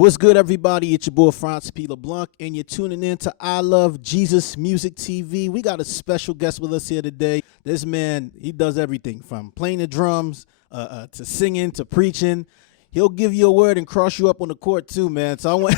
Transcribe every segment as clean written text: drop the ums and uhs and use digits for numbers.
What's good, everybody? It's your boy Frantz LeBlanc, and you're tuning in to I Love Jesus Music TV. We got a special guest with us here today. This man, he does everything from playing the drums to singing to preaching. He'll give you a word and cross you up on the court too, man. So I want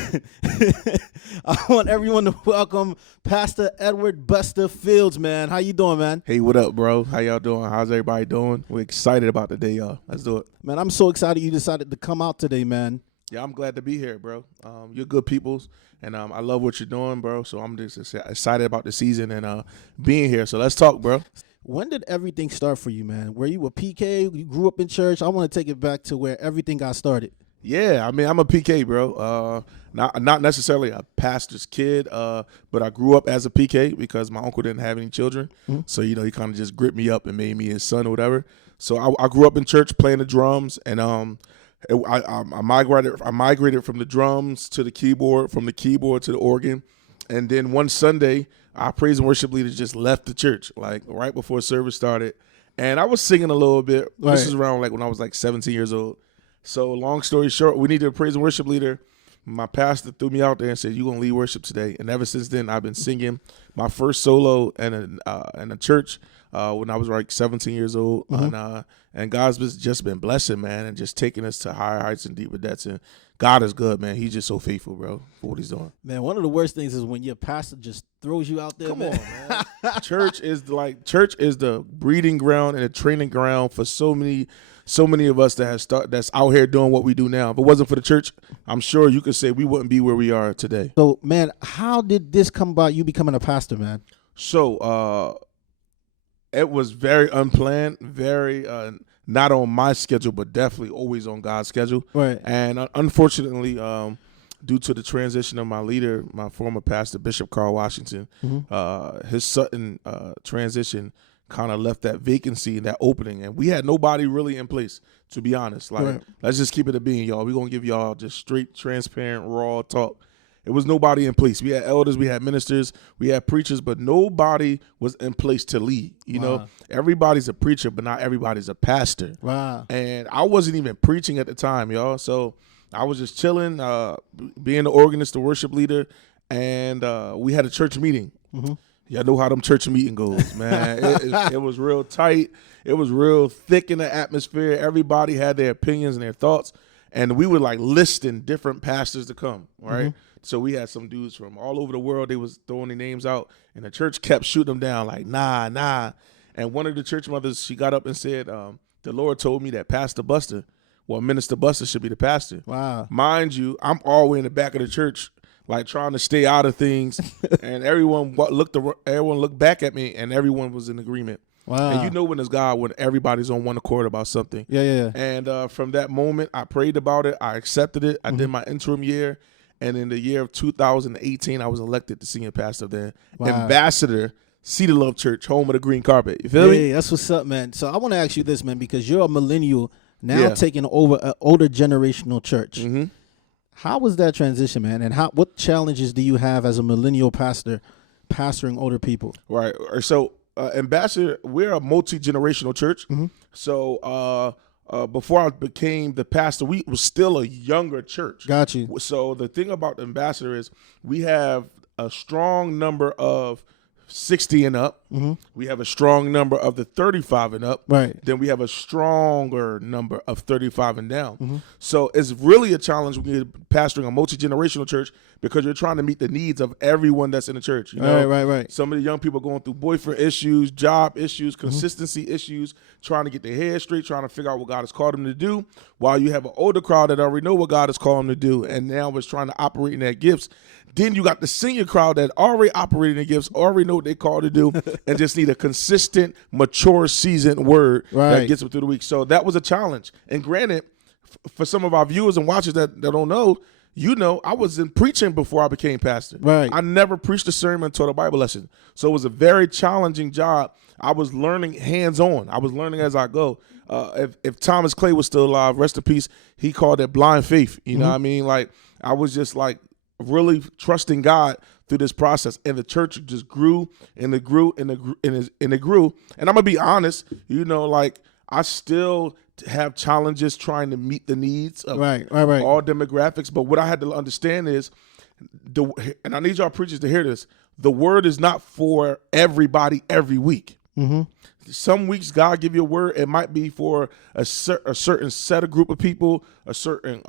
I want everyone to welcome Pastor Edward Busta Fields, man. How you doing, man? Hey, what up, bro? How y'all doing? How's everybody doing? We're excited about the day, y'all. Let's do it. Man, I'm so excited you decided to come out today, man. Yeah, I'm glad to be here, bro. You're good peoples, and I love what you're doing, bro. So I'm just excited about the season and being here. So let's talk, bro. When did everything start for you, man? Were you a PK? You grew up in church? I want to take it back to where everything got started. Yeah, I mean, I'm a PK, bro. Not necessarily a pastor's kid, but I grew up as a PK because my uncle didn't have any children. Mm-hmm. So, he kind of just gripped me up and made me his son or whatever. So I grew up in church playing the drums, and I migrated from the drums to the keyboard, from the keyboard to the organ. And then one Sunday, our praise and worship leader just left the church, like right before service started. And I was singing a little bit. Right. This is around like when I was like 17 years old. So long story short, we needed a praise and worship leader. My pastor threw me out there and said, "You're going to lead worship today." And ever since then, I've been singing my first solo in a church when I was like 17 years old. Mm-hmm. And God's just been blessing, man, and just taking us to higher heights and deeper depths. And God is good, man. He's just so faithful, bro, for what he's doing. Man, one of the worst things is when your pastor just throws you out there. Come on, man. Church is the breeding ground and the training ground for so many of us that's out here doing what we do now. If it wasn't for the church, I'm sure you could say we wouldn't be where we are today. So, man, how did this come about, you becoming a pastor, man? So, it was very unplanned, very not on my schedule, but definitely always on God's schedule. Right. And unfortunately, due to the transition of my leader, my former pastor, Bishop Carl Washington, mm-hmm. His sudden transition kind of left that vacancy and that opening. And we had nobody really in place, to be honest. Like, right. Let's just keep it a bean, y'all. We're going to give y'all just straight, transparent, raw talk. It was nobody in place. We had elders, we had ministers, we had preachers, but nobody was in place to lead. You know, everybody's a preacher, but not everybody's a pastor. Wow. And I wasn't even preaching at the time, y'all. So I was just chilling, being the organist, the worship leader, and we had a church meeting. Mm-hmm. Y'all know how them church meeting goes, man. It was real tight. It was real thick in the atmosphere. Everybody had their opinions and their thoughts, and we were like listing different pastors to come, right? Mm-hmm. So we had some dudes from all over the world. They was throwing their names out, and the church kept shooting them down like, nah. And one of the church mothers, she got up and said, the Lord told me that Minister Busta should be the pastor. Wow. Mind you, I'm all the way in the back of the church, like trying to stay out of things, and everyone looked back at me, and everyone was in agreement. Wow. And you know when it's God, when everybody's on one accord about something. Yeah. And from that moment, I prayed about it. I accepted it. I did my interim year. And in the year of 2018, I was elected the senior pastor there. Wow. Ambassador, Seed of Love Church, home of the green carpet. You feel me? Yeah, that's what's up, man. So I want to ask you this, man, because you're a millennial now taking over an older generational church. Mm-hmm. How was that transition, man? And what challenges do you have as a millennial pastor pastoring older people? Right. So, Ambassador, we're a multi-generational church. Mm-hmm. So, before I became the pastor, we was still a younger church. Got you. So the thing about the Ambassador is we have a strong number of 60 and up. Mm-hmm. We have a strong number of the 35 and up. Right. Then we have a stronger number of 35 and down. Mm-hmm. So it's really a challenge when you're pastoring a multi-generational church because you're trying to meet the needs of everyone that's in the church. You know? Right. Some of the young people going through boyfriend issues, job issues, consistency issues, trying to get their head straight, trying to figure out what God has called them to do, while you have an older crowd that already know what God has called them to do, and now is trying to operate in their gifts. Then you got the senior crowd that already operating in gifts, already know what they called to do, and just need a consistent, mature, seasoned word that gets them through the week. So that was a challenge. And granted, for some of our viewers and watchers that don't know, I was in preaching before I became pastor. Right. I never preached a sermon, taught a Bible lesson. So it was a very challenging job. I was learning hands-on. I was learning as I go. If Thomas Clay was still alive, rest in peace, he called it blind faith. You know what I mean? Like, I was just like really trusting God through this process, and the church just grew and it grew. And I'm gonna be honest, I still have challenges trying to meet the needs of Right. all demographics. But what I had to understand is, and I need y'all preachers to hear this, the word is not for everybody every week. Mm-hmm. Some weeks God give you a word. It might be for a certain set of group of people, a certain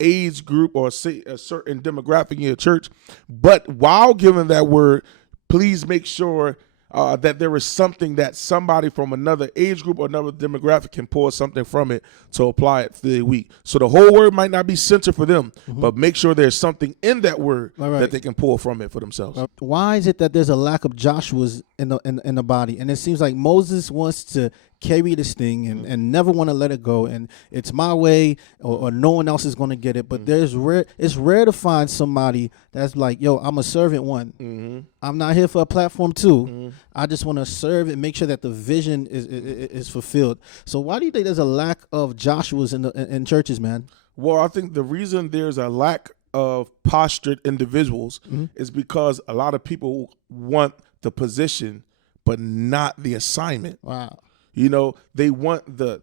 age group, or a certain demographic in your church. But while giving that word, please make sure that there is something that somebody from another age group or another demographic can pull something from it to apply it through the week. So the whole word might not be centered for them, but make sure there's something in that word that they can pull from it for themselves. Why is it that there's a lack of Joshuas in the body? And it seems like Moses wants to carry this thing and never want to let it go, and it's my way or no one else is going to get it. But it's rare to find somebody that's like, yo, I'm a servant one. I'm not here for a platform two. I just want to serve and make sure that the vision is fulfilled. So why do you think there's a lack of Joshuas in churches, man? Well, I think the reason there's a lack of postured individuals is because a lot of people want the position but not the assignment. Wow. You know, they want the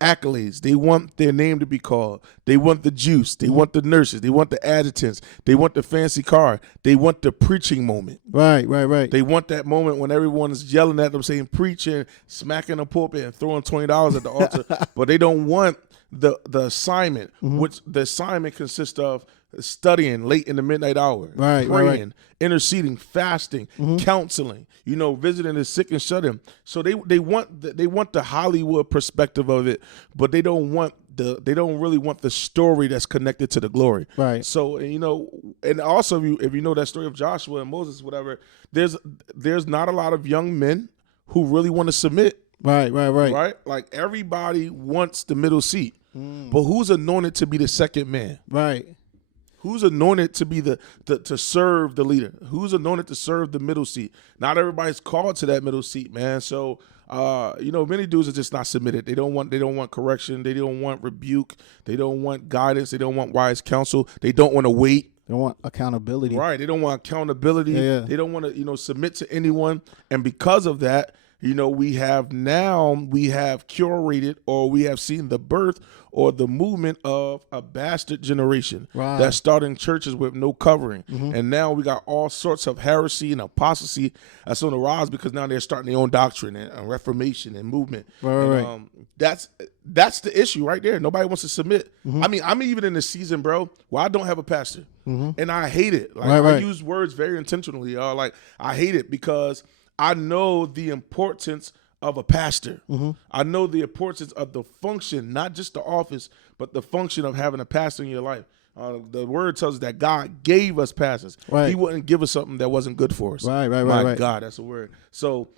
accolades. They want their name to be called. They want the juice. They want the nurses. They want the adjutants. They want the fancy car. They want the preaching moment. Right. They want that moment when everyone is yelling at them, saying preaching, smacking the pulpit, and throwing $20 at the altar. But they don't want the assignment, which the assignment consists of studying late in the midnight hour, praying, interceding, fasting, counseling, visiting the sick and shut in. So they want the Hollywood perspective of it, but they don't really want the story that's connected to the glory. Right. So and also if you know that story of Joshua and Moses, whatever, there's not a lot of young men who really want to submit. Right. Like everybody wants the middle seat, but who's anointed to be the second man? Right. Who's anointed to be to serve the leader? Who's anointed to serve the middle seat? Not everybody's called to that middle seat, man. So, many dudes are just not submitted. They don't want correction. They don't want rebuke. They don't want guidance. They don't want wise counsel. They don't want to wait. They want accountability. Right. They don't want accountability. Yeah. They don't want to, submit to anyone. And because of that, we have curated, or we have seen the birth or the movement of a bastard generation that's starting churches with no covering. And now we got all sorts of heresy and apostasy that's on the rise because now they're starting their own doctrine and reformation and movement. Right. That's the issue right there. Nobody wants to submit. I mean, I'm even in the season, bro, where I don't have a pastor. And I hate it. Like I use words very intentionally. Like I hate it because I know the importance of a pastor. I know the importance of the function, not just the office, but the function of having a pastor in your life. The word tells us that God gave us pastors. Right. He wouldn't give us something that wasn't good for us. Right. My God, that's a word. So,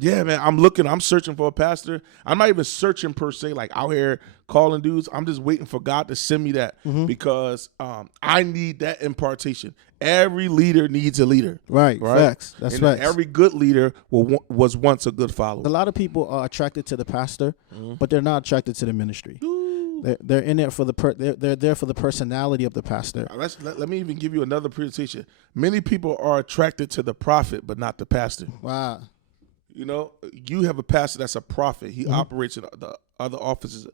yeah, man, I'm searching for a pastor. I'm not even searching per se, like out here calling dudes. I'm just waiting for God to send me that because I need that impartation. Every leader needs a leader. Right? Facts. That's facts. Every good leader was once a good follower. A lot of people are attracted to the pastor, but they're not attracted to the ministry. They're in it for they're there for the personality of the pastor. Let me even give you another presentation. Many people are attracted to the prophet, but not the pastor. Wow. You have a pastor that's a prophet. He operates in the other offices,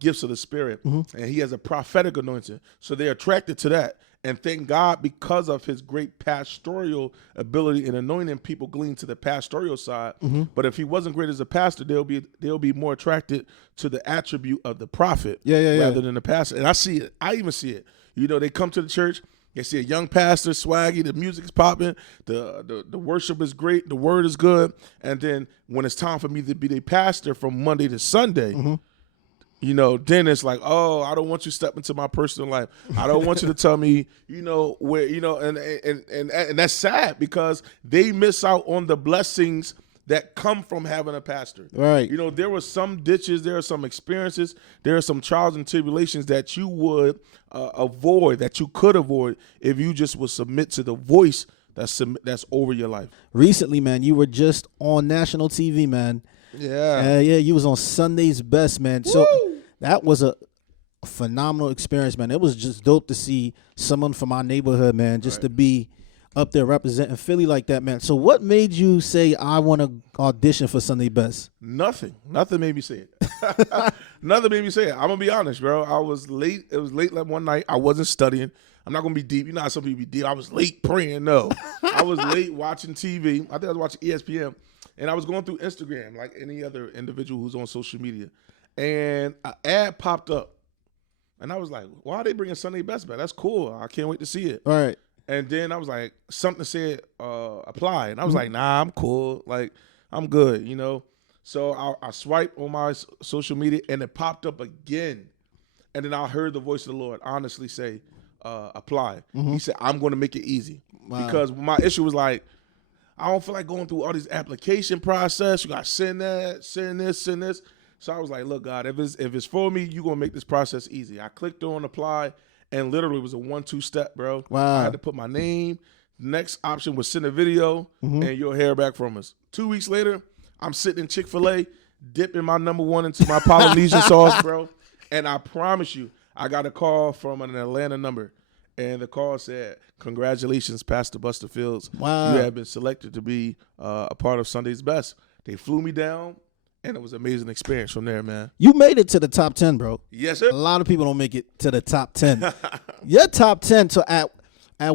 gifts of the Spirit, and he has a prophetic anointing. So they're attracted to that. And thank God, because of his great pastoral ability and anointing, people glean to the pastoral side. But if he wasn't great as a pastor, they'll be more attracted to the attribute of the prophet rather than the pastor. And I see it. I even see it. They come to the church. They see a young pastor, swaggy, the music's popping, the worship is great, the word is good. And then when it's time for me to be the pastor from Monday to Sunday, then it's like, oh, I don't want you to step into my personal life. I don't want you to tell me, where, and that's sad because they miss out on the blessings that come from having a pastor. Right. There were some ditches, there are some experiences, there are some trials and tribulations that you would avoid, that you could avoid if you just would submit to the voice that's over your life. Recently, man, you were just on national TV, man. Yeah. You was on Sunday's Best, man. Woo! So that was a phenomenal experience, man. It was just dope to see someone from our neighborhood, man, just to be up there representing Philly like that, man. So what made you say, I want to audition for Sunday Best? Nothing made me say it. Nothing made me say it. I'm gonna be honest, bro. I was late. It was late like one night. I wasn't studying. I'm not gonna be deep. You know how some people be deep. I was late praying. No, I was late watching TV. I think I was watching ESPN, and I was going through Instagram like any other individual who's on social media, and an ad popped up, and I was like, "Why are they bringing Sunday Best back? That's cool. I can't wait to see it." All right. And then I was like, something said apply, and I was like, "Nah, I'm cool. Like, I'm good." You know. So I swiped on my social media, and it popped up again, and then I heard the voice of the Lord honestly say, apply. He said, I'm going to make it easy. Wow. Because my issue was like, I don't feel like going through all these application process. You got to send that, send this. So I was like, look, God, if it's for me, you're going to make this process easy. I clicked on apply, and literally it was a 1-2 step, bro. Wow. I had to put my name. The next option was send a video, and you'll hear back from us. 2 weeks later, I'm sitting in Chick-fil-A, dipping my number one into my Polynesian sauce, bro. And I promise you, I got a call from an Atlanta number, and the call said, congratulations, Pastor Busta Fields. Wow. You have been selected to be a part of Sunday's Best. They flew me down, and it was an amazing experience from there, man. You made it to the top 10, bro. Yes, sir. A lot of people don't make it to the top 10. Your top 10, so at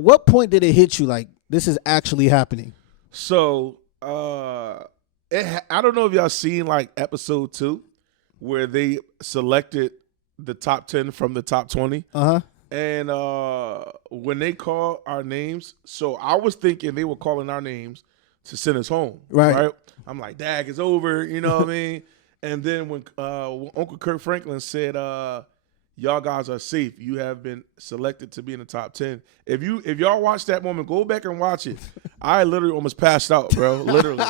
what point did it hit you like, this is actually happening? So, I don't know if y'all seen like episode 2 where they selected the top 10 from the top 20. Uh-huh. And when they call our names, so I was thinking they were calling our names to send us home. Right. I'm like, Dag, it's over. You know what I mean? And then when Uncle Kirk Franklin said, y'all guys are safe. You have been selected to be in the top 10. If y'all watch that moment, go back and watch it. I literally almost passed out, bro. Literally.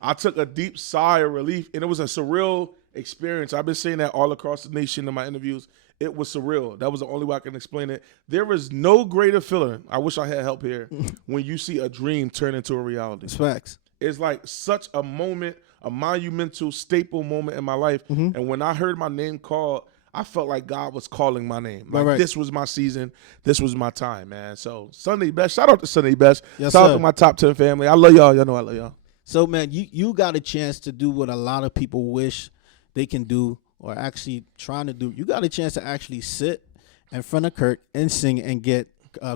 I took a deep sigh of relief, and it was a surreal experience. I've been saying that all across the nation in my interviews. It was surreal. That was the only way I can explain it. There is no greater feeling. I wish I had help here. When you see a dream turn into a reality. It's facts. It's like such a moment, a monumental staple moment in my life. And when I heard my name called, I felt like God was calling my name. Like, right. This was my season. This was my time, man. So Sunday Best. Shout out to Sunday Best. Yes, Shout out sir. to my top 10 family. I love y'all. Y'all know I love y'all. So, man, you got a chance to do what a lot of people wish they can do or actually trying to do. You got a chance to actually sit in front of Kirk and sing and get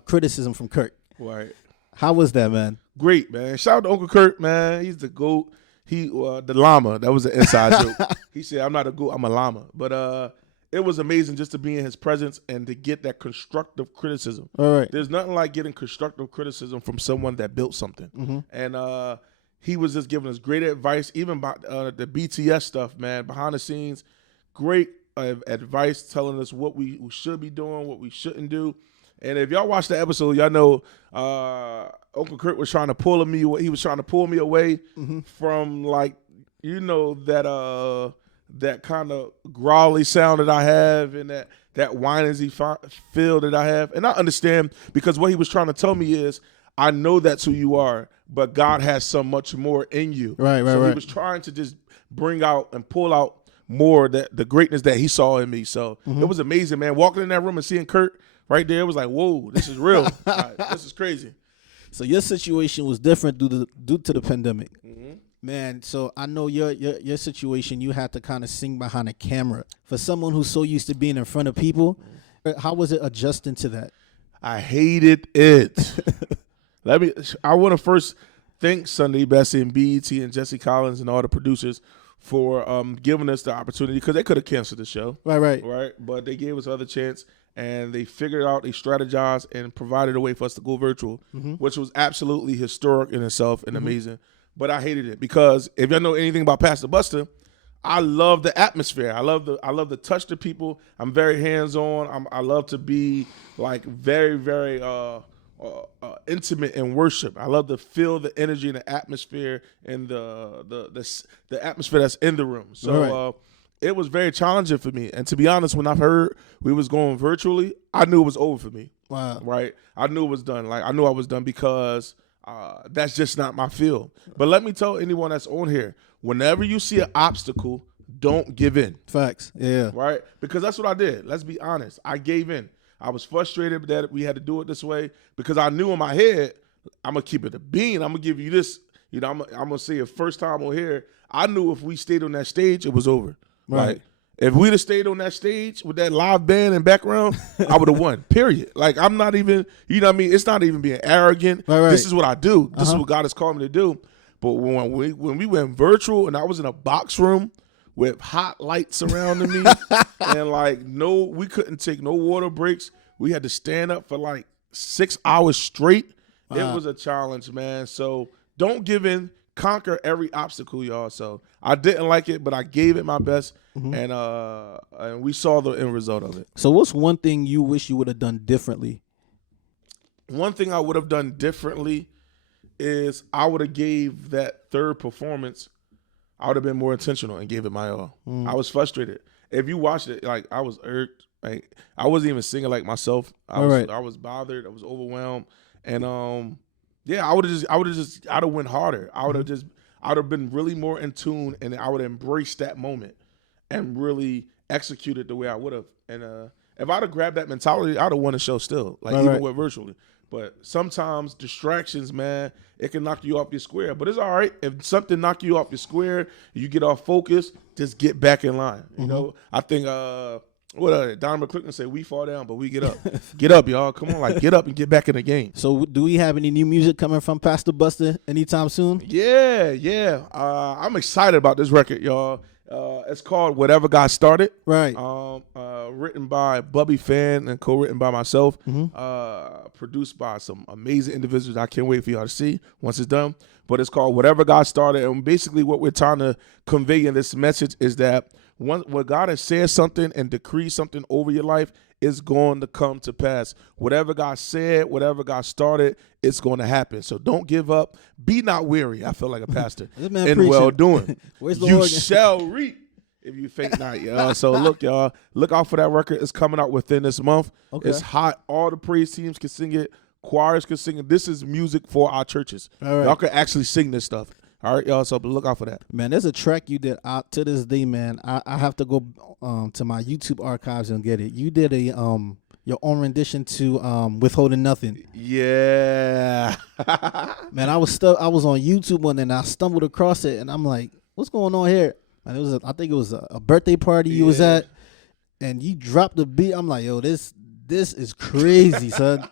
criticism from Kirk. Right. How was that, man? Great, man. Shout out to Uncle Kurt, man. He's the GOAT. He the llama. That was an inside joke. He said, I'm not a GOAT, I'm a llama. But it was amazing just to be in his presence and to get that constructive criticism. All right. There's nothing like getting constructive criticism from someone that built something. And he was just giving us great advice, even about the BTS stuff, man. Behind the scenes, great advice, telling us what we should be doing, what we shouldn't do. And if y'all watch the episode, y'all know Uncle Kurt was trying to pull me away. He was trying to pull me away from, like, you know, that kind of growly sound that I have and that whiny feel that I have. And I understand, because what he was trying to tell me is, I know that's who you are, but God has so much more in you. Right. He was trying to just bring out and pull out more the greatness that he saw in me. So it was amazing, man. Walking in that room and seeing Kurt right there, it was like, whoa, this is real. This is crazy. So your situation was different due to the pandemic. Man, so I know your situation, you had to kind of sing behind a camera. For someone who's so used to being in front of people, how was it adjusting to that? I hated it. I want to first thank Sunday Best and BET and Jesse Collins and all the producers for giving us the opportunity, because they could have canceled the show. Right. But they gave us another chance, and they figured out, they strategized and provided a way for us to go virtual, which was absolutely historic in itself and amazing. But I hated it because if y'all know anything about Pastor Busta, I love the atmosphere. I love to touch the people. I'm very hands-on. I love to be like very, very intimate in worship. I love to feel the energy and the atmosphere and the atmosphere that's in the room. So it was very challenging for me. And to be honest, when I heard we was going virtually, I knew it was over for me. Wow. Right? I knew it was done. Like, I knew I was done because that's just not my field. But let me tell anyone that's on here, whenever you see an obstacle, don't give in. Facts. Yeah. Right? Because that's what I did. Let's be honest. I gave in. I was frustrated that we had to do it this way because I knew in my head, I'm gonna keep it a bean. I'm gonna give you this. You know, I'm gonna say it first time on here. I knew if we stayed on that stage, it was over. Right. Like if we'd have stayed on that stage with that live band in background, I would have won. Period. Like I'm not even. You know what I mean? It's not even being arrogant. Right. This is what I do. This is what God has called me to do. But when we went virtual and I was in a box room with hot lights surrounding me and like we couldn't take no water breaks. We had to stand up for like 6 hours straight. It was a challenge, man. So don't give in. Conquer every obstacle, y'all. So I didn't like it, but I gave it my best, and we saw the end result of it. So what's one thing you wish you would have done differently? One thing I would have done differently is I would have gave that third performance. I would have been more intentional and gave it my all. I was frustrated. If you watched it, like I was irked. Like I wasn't even singing like myself. I was bothered. I was overwhelmed, and yeah, I'd have went harder. I would have been really more in tune, and I would have embraced that moment and really executed the way I would have. And if I'd have grabbed that mentality, I'd have won the show still, like even with virtually. But sometimes distractions, man, it can knock you off your square. But it's all right. If something knock you off your square, you get off focus, just get back in line. You know, I think Don McClicken say we fall down, but we get up. Get up, y'all. Come on, like get up and get back in the game. So do we have any new music coming from Pastor Busta anytime soon? Yeah. I'm excited about this record, y'all. It's called Whatever God Started. Right. Written by Bubby Fan and co-written by myself. Produced by some amazing individuals I can't wait for y'all to see once it's done. But it's called Whatever God Started. And basically what we're trying to convey in this message is that when God has said something and decreed something over your life, it's going to come to pass. Whatever God said, whatever God started, it's going to happen. So don't give up. Be not weary. I feel like a pastor. In well doing. Where's the you organ? shall reap if you faint not, y'all. So look, y'all, look out for that record. It's coming out within this month. Okay. It's hot. All the praise teams can sing it. Choirs can sing it. This is music for our churches. All right. Y'all can actually sing this stuff. All right, y'all, so look out for that. Man, there's a track you did out to this day, man. I have to go to my YouTube archives and get it. You did your own rendition to Withholding Nothing. Yeah. Man, I was on YouTube one and I stumbled across it and I'm like, what's going on here? And I think it was a birthday party you was at and you dropped the beat. I'm like, yo, this is crazy, son.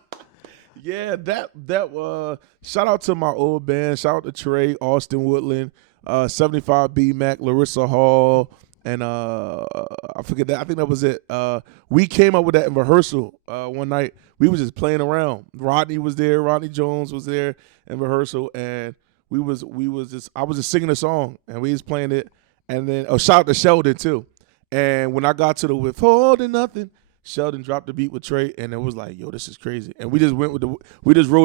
Yeah, that shout out to my old band. Shout out to Trey, Austin Woodland, 75 B Mac, Larissa Hall, and I forget that. I think that was it. We came up with that in rehearsal one night. We was just playing around. Rodney was there. Rodney Jones was there in rehearsal, and I was just singing a song, and we was playing it. And then shout out to Sheldon too. And when I got to the Withholding Nothing, Sheldon dropped the beat with Trey, and it was like, yo, this is crazy. And we just rode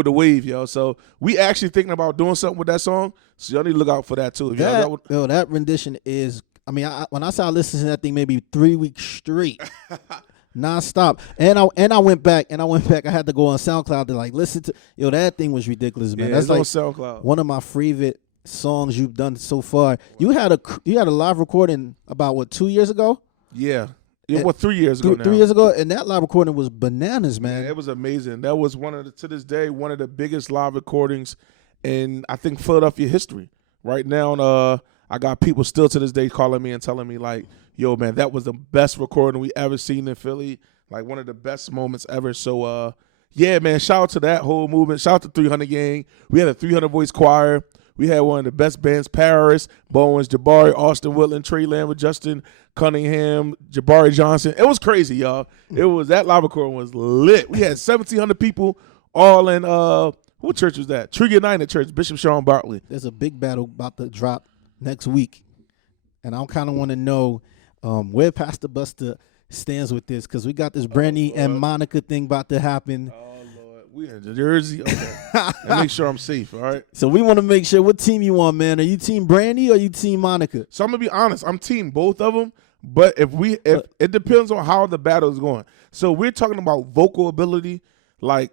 the wave, yo. So we actually thinking about doing something with that song. So y'all need to look out for that too. That rendition is, I mean, when I started listening to that thing maybe 3 weeks straight, nonstop. And I went back. I had to go on SoundCloud to like listen to. Yo, that thing was ridiculous, man. Yeah, that's like on SoundCloud. One of my favorite songs you've done so far. You had a live recording about 2 years ago? Yeah. Yeah, 3 years ago now. 3 years ago, and that live recording was bananas, man. Yeah, it was amazing. That was to this day, one of the biggest live recordings in, I think, Philadelphia history. Right now, I got people still to this day calling me and telling me, like, yo, man, that was the best recording we ever seen in Philly. Like, one of the best moments ever. So, yeah, man, shout out to that whole movement. Shout out to 300 Gang. We had a 300-voice choir. We had one of the best bands, Paris, Bowens, Jabari, Austin Woodland, Trey Lambert, Justin Cunningham, Jabari Johnson. It was crazy, y'all. That live recording was lit. We had 1,700 people all in, what church was that? True United Church, Bishop Sean Bartley. There's a big battle about to drop next week, and I kind of want to know where Pastor Busta stands with this, because we got this Brandy and Monica thing about to happen. We in Jersey. Okay. And make sure I'm safe, all right? So we want to make sure, what team you on, man? Are you team Brandy or are you team Monica? So I'm going to be honest. I'm team both of them, but if it depends on how the battle is going. So we're talking about vocal ability. Like,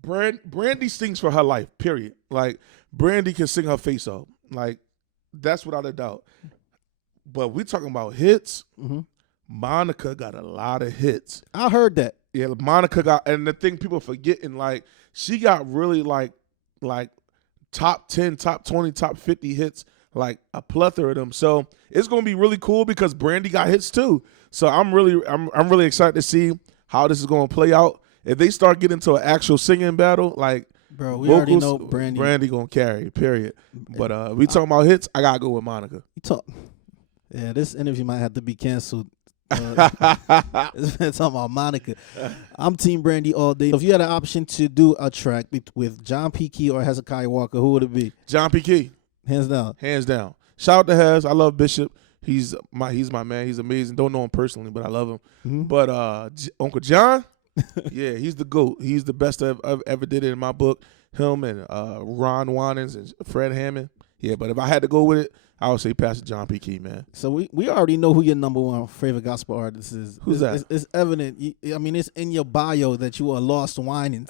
Brandy sings for her life, period. Like, Brandy can sing her face off. Like, that's without a doubt. But we're talking about hits. Mm-hmm. Monica got a lot of hits. I heard that. Yeah, Monica got, and the thing people forgetting, like, she got really like top 10, top 20, top 50 hits, like a plethora of them. So it's gonna be really cool because Brandy got hits too. So I'm really excited to see how this is gonna play out. If they start getting to an actual singing battle, like, Bro, we vocals, already know Brandy gonna carry, period. But we talking about hits, I gotta go with Monica. Yeah, this interview might have to be canceled. It's been talking about Monica. I'm Team Brandy all day. If you had an option to do a track with John P. Key or Hezekiah Walker, who would it be? John P. Key. Hands down. Hands down. Shout out to Hez. I love Bishop. He's my man. He's amazing. Don't know him personally, but I love him. Mm-hmm. But Uncle John, yeah, he's the GOAT. He's the best I've ever did it in my book. Him and Ron Winans and Fred Hammond. Yeah, but if I had to go with it, I would say Pastor John P. Key, man. So we already know who your number one favorite gospel artist is. Who's that? It's evident. I mean, it's in your bio that you are Lost Winans.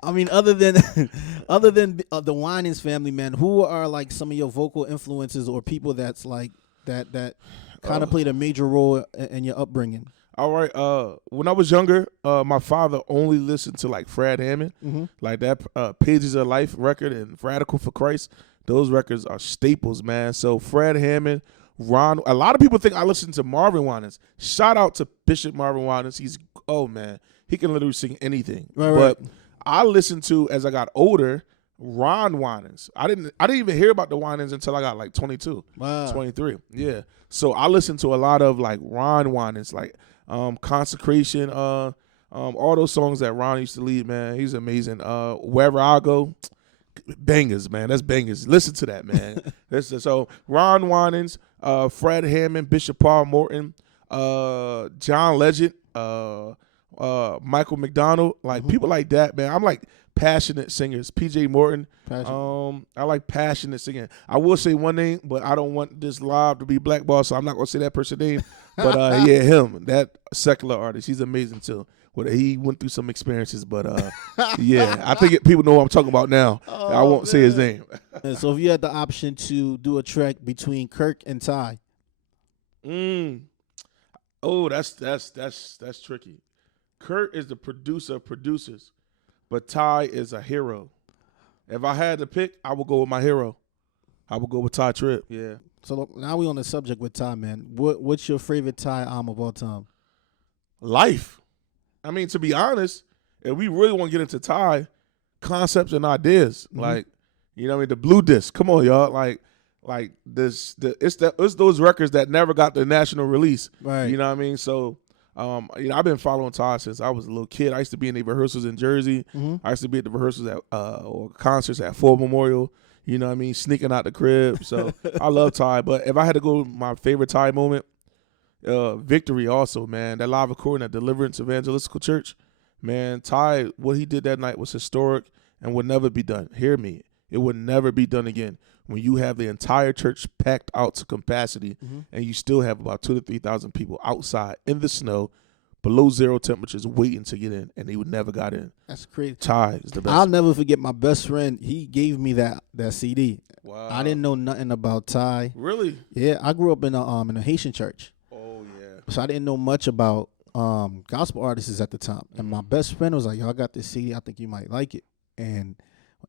I mean, other than the Winans family, man, who are like some of your vocal influences or people that's like that kind of played a major role in your upbringing? All right. When I was younger, my father only listened to like Fred Hammond, like that Pages of Life record and Radical for Christ. Those records are staples, man. So Fred Hammond, Ron. A lot of people think I listen to Marvin Winans. Shout out to Bishop Marvin Winans. Man, he can literally sing anything. Right. I listened to, as I got older, Ron Winans. I didn't even hear about the Winans until I got like 22, 23. Yeah. So I listened to a lot of like Ron Winans, like Consecration, all those songs that Ron used to lead, man. He's amazing. Wherever I Go, bangers, man. That's bangers. Listen to that, man. So Ron Winans, Fred Hammond, Bishop Paul Morton, John Legend, Michael McDonald, like people like that, man. I'm like passionate singers. PJ Morton. I like passionate singing. I will say one name, but I don't want this live to be blackballed, so I'm not gonna say that person's name. But yeah, him, that secular artist, he's amazing too. He went through some experiences, but yeah, I think people know what I'm talking about now. I won't say his name. So if you had the option to do a track between Kirk and Ty, oh, that's tricky. Kurt is the producer of producers, but Ty is a hero. If I had to pick, I would go with my hero. I would go with Ty Tripp. Yeah. So look, now we on the subject with Ty, man. What's your favorite Ty album of all time? Life. I mean, to be honest, if we really want to get into Ty, concepts and ideas, like, you know what I mean, the blue disc. Come on, y'all. Like this, it's those records that never got the national release. Right. You know what I mean? So, I've been following Ty since I was a little kid. I used to be in the rehearsals in Jersey. I used to be at the rehearsals at or concerts at Ford Memorial. You know what I mean? Sneaking out the crib. So I love Ty. But if I had to go my favorite Ty moment, Victory also, man. That live recording at Deliverance Evangelical Church, man, Ty, what he did that night was historic and would never be done. Hear me. It would never be done again. When you have the entire church packed out to capacity and you still have about 2,000 to 3,000 people outside in the snow, below zero temperatures, waiting to get in, and they would never got in. That's crazy. Ty is the best. I'll never forget my best friend. He gave me that CD. Wow. I didn't know nothing about Ty. Really? Yeah, I grew up in a Haitian church. Oh, yeah. So I didn't know much about gospel artists at the time. And my best friend was like, yo, I got this CD. I think you might like it. And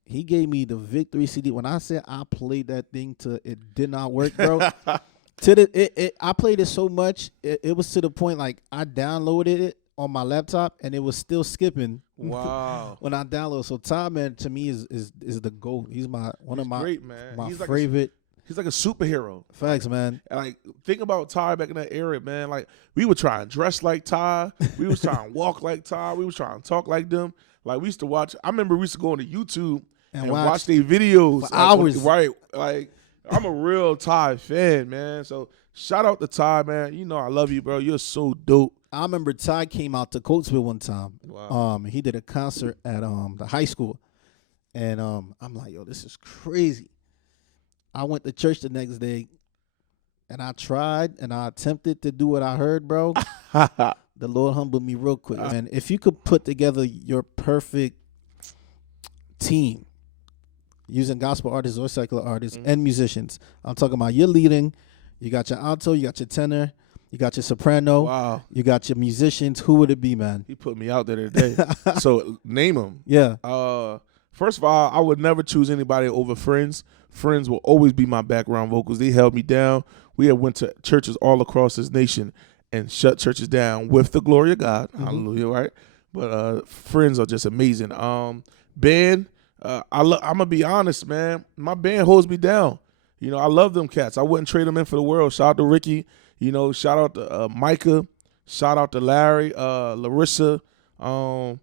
he gave me the Victory CD. When I said I played that thing till it did not work, bro, I played it so much, it was to the point like I downloaded it on my laptop and it was still skipping. Wow. When I download. So Ty, man, to me is the GOAT. He's one of my great, man. My He's favorite. He's like a superhero. Facts, man. And like, think about Ty back in that era, man. Like, we would try and dress like Ty. We was trying to walk like Ty. We was trying to talk like them. Like, we used to watch. I remember we used to go on to YouTube and watch their videos. For hours. Right. Like, I'm a real Ty fan, man. So, shout out to Ty, man. You know I love you, bro. You're so dope. I remember Ty came out to Coatesville one time. Wow. He did a concert at the high school. And I'm like, yo, this is crazy. I went to church the next day, and I tried and I attempted to do what I heard, bro. The Lord humbled me real quick. And if you could put together your perfect team using gospel artists or secular artists and musicians, I'm talking about you're leading, you got your alto, you got your tenor, You got your soprano. Wow. You got your musicians. Who would it be, man? He put me out there today. So name them. Yeah. First of all, I would never choose anybody over Friends. Friends will always be my background vocals. They held me down. We have went to churches all across this nation and shut churches down with the glory of God. Mm-hmm. Hallelujah, right? But Friends are just amazing. Band, I'm gonna be honest, man. My band holds me down. You know, I love them cats. I wouldn't trade them in for the world. Shout out to Ricky. You know, shout out to Micah. Shout out to Larry, Larissa, Austin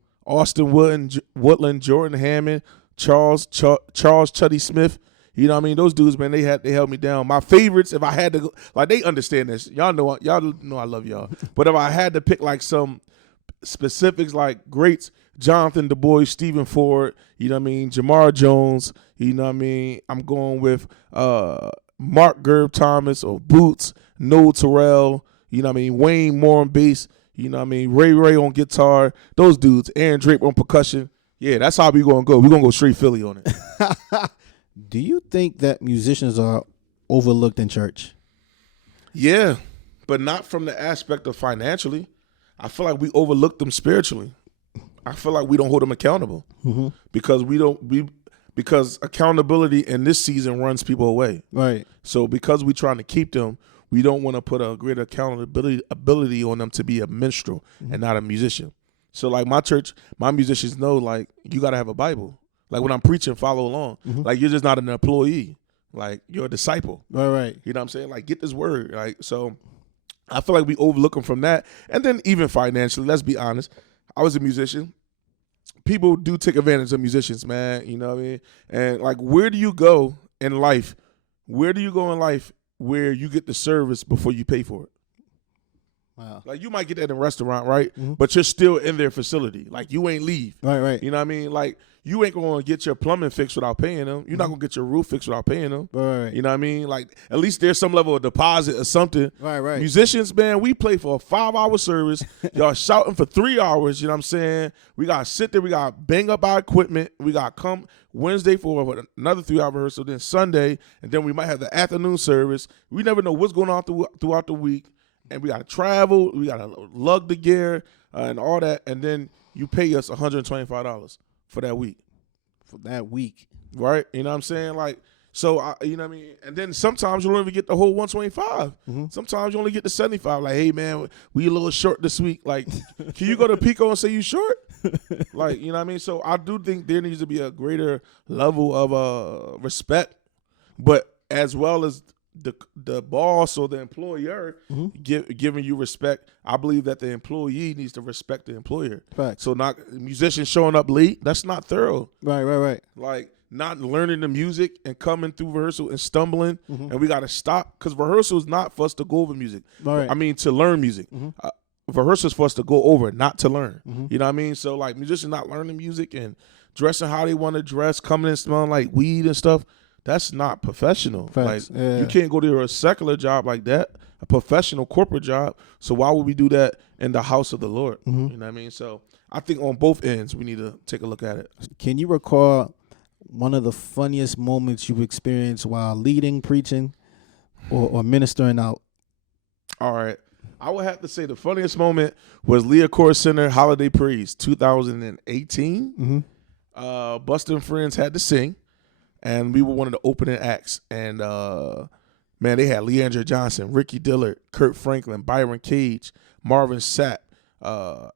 Woodland, Jordan Hammond, Charles Chuddy Smith. You know what I mean? Those dudes, man, they held me down. My favorites, if I had to go, like, they understand this. Y'all know I love y'all. But if I had to pick like some specifics, like greats, Jonathan Du Bois, Stephen Ford, you know what I mean, Jamar Jones, you know what I mean, I'm going with Mark Gerb Thomas or Boots, Noel Terrell, you know what I mean, Wayne Moore on bass, you know what I mean, Ray on guitar, those dudes, Aaron Draper on percussion. Yeah, that's how we gonna go. We're gonna go straight Philly on it. Do you think that musicians are overlooked in church? Yeah, but not from the aspect of financially. I feel like we overlook them spiritually. I feel like we don't hold them accountable because because accountability in this season runs people away. Right. So because we're trying to keep them, we don't want to put a greater accountability on them to be a minstrel and not a musician. So like my church, my musicians know, like, you got to have a Bible. Like when I'm preaching, follow along. Like you're just not an employee. Like you're a disciple. Right. You know what I'm saying? Like get this word. Like, so I feel like we overlook them from that. And then even financially, let's be honest. I was a musician. People do take advantage of musicians, man. You know what I mean? And like, where do you go in life? Where do you go in life where you get the service before you pay for it? Wow. Like you might get that in a restaurant, right? But you're still in their facility. Like you ain't leave. Right. You know what I mean? Like you ain't going to get your plumbing fixed without paying them. You're not going to get your roof fixed without paying them. Right. You know what I mean? Like at least there's some level of deposit or something. Right. Musicians, man, we play for a 5-hour service. Y'all shouting for 3 hours. You know what I'm saying? We got to sit there. We got to bang up our equipment. We got to come Wednesday for another 3-hour rehearsal. Then Sunday. And then we might have the afternoon service. We never know what's going on throughout the week. And we got to travel. We got to lug the gear and all that. And then you pay us $125 for that week. Right? You know what I'm saying? Like, so, you know what I mean? And then sometimes you don't even get the whole 125. Sometimes you only get the 75. Like, hey, man, we a little short this week. Like, can you go to Pico and say you short? Like, you know what I mean? So I do think there needs to be a greater level of respect. But as well as the boss or the employer giving you respect, I believe that the employee needs to respect the employer. Right. So not musicians showing up late, that's not thorough. Right. Like not learning the music and coming through rehearsal and stumbling, and we got to stop because rehearsal is not for us to go over music. Right. I mean to learn music. Rehearsal is for us to go over, not to learn. You know what I mean? So like musicians not learning music and dressing how they want to dress, coming in smelling like weed and stuff. That's not professional. Facts. Like you can't go to a secular job like that, a professional corporate job. So why would we do that in the house of the Lord? You know what I mean? So I think on both ends we need to take a look at it. Can you recall one of the funniest moments you've experienced while leading, preaching, or ministering out? All right. I would have to say the funniest moment was Leah Core Center Holiday Praise 2018. Busta and Friends had to sing. And we were one of the opening acts. And, man, they had Leandra Johnson, Ricky Dillard, Kurt Franklin, Byron Cage, Marvin Sapp.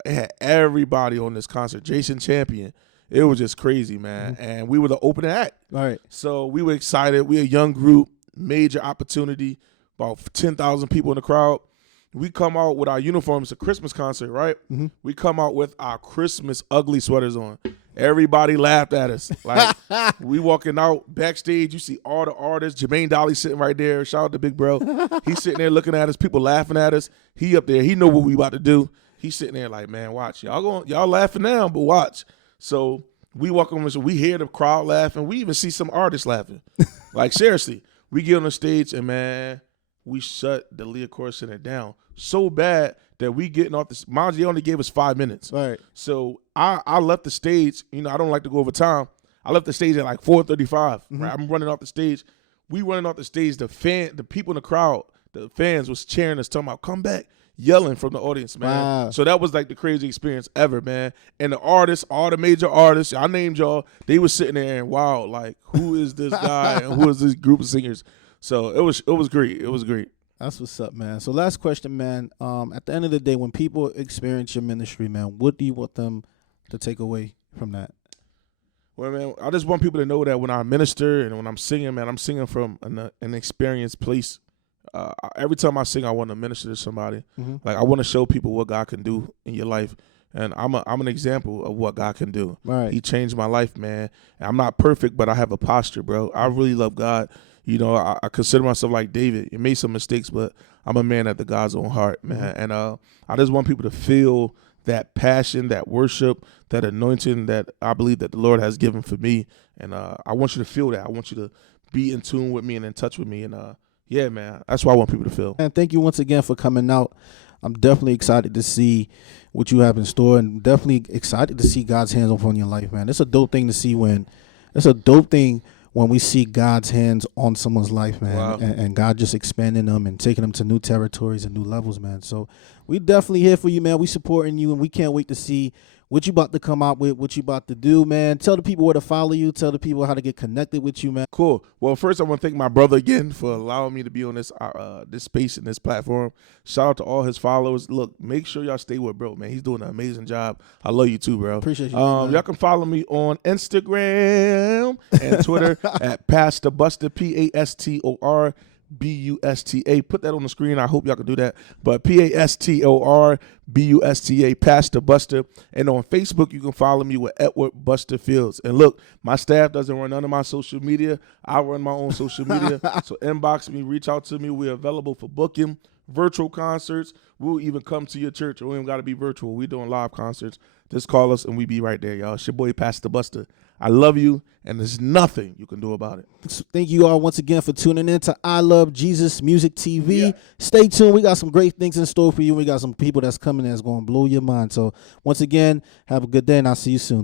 It had everybody on this concert. Jason Champion. It was just crazy, man. And we were the opening act. All right. So we were excited. We a young group, major opportunity, about 10,000 people in the crowd. We come out with our uniforms, a Christmas concert, right? We come out with our Christmas ugly sweaters on. Everybody laughed at us. Like we walking out backstage, you see all the artists. Jermaine Dolly sitting right there. Shout out to Big Bro. He's sitting there looking at us. People laughing at us. He up there. He know what we about to do. He's sitting there like, man, watch y'all laughing now, but watch. So we walk on. We hear the crowd laughing. We even see some artists laughing. Like seriously, we get on the stage and man, we shut the Leah Core Center down so bad that we getting off the. Mind you, they only gave us 5 minutes. Right. So I left the stage. You know, I don't like to go over time. I left the stage at like 4:35. Right. I'm running off the stage. We running off the stage. The people in the crowd, the fans was cheering us, talking about come back, yelling from the audience, man. Wow. So that was like the crazy experience ever, man. And the artists, all the major artists, I named y'all, they was sitting there and wow, like who is this guy and who is this group of singers? So it was great. It was great. That's what's up, man. So last question, man. At the end of the day, when people experience your ministry, man, what do you want them to take away from that? Well, man, I just want people to know that when I minister and when I'm singing, man, I'm singing from an experienced place. Every time I sing, I want to minister to somebody. Mm-hmm. Like I want to show people what God can do in your life, and I'm an example of what God can do. Right. He changed my life, man. And I'm not perfect, but I have a posture, bro. I really love God. You know, I consider myself like David. He made some mistakes, but I'm a man after God's own heart, man. And I just want people to feel that passion, that worship, that anointing that I believe that the Lord has given for me. And I want you to feel that. I want you to be in tune with me and in touch with me. And yeah, man, that's what I want people to feel. And thank you once again for coming out. I'm definitely excited to see what you have in store, and definitely excited to see God's hands upon your life, man. It's a dope thing to see when we see God's hands on someone's life, man. Wow. And God just expanding them and taking them to new territories and new levels, man. So we definitely here for you, man. We supporting you, and we can't wait to see what you about to come out with, what you about to do, man. Tell the people where to follow you. Tell the people how to get connected with you, man. Cool. Well, first I want to thank my brother again for allowing me to be on this space and this platform. Shout out to all his followers. Look, make sure y'all stay with bro, man. He's doing an amazing job. I love you too, bro. Appreciate you. Y'all can follow me on Instagram and Twitter at Pastor Busta, PastorBusta. Put that on the screen. I hope y'all can do that. But PastorBusta, Pastor Busta. And on Facebook, you can follow me with Edward Buster Fields. And look, my staff doesn't run none of my social media. I run my own social media. So inbox me, reach out to me. We're available for booking, virtual concerts. We'll even come to your church. We ain't got to be virtual. We're doing live concerts. Just call us and we be right there, y'all. It's your boy, Pastor Busta. I love you, and there's nothing you can do about it. Thank you all once again for tuning in to I Love Jesus Music TV. Yeah. Stay tuned. We got some great things in store for you. We got some people that's coming that's going to blow your mind. So once again, have a good day, and I'll see you soon.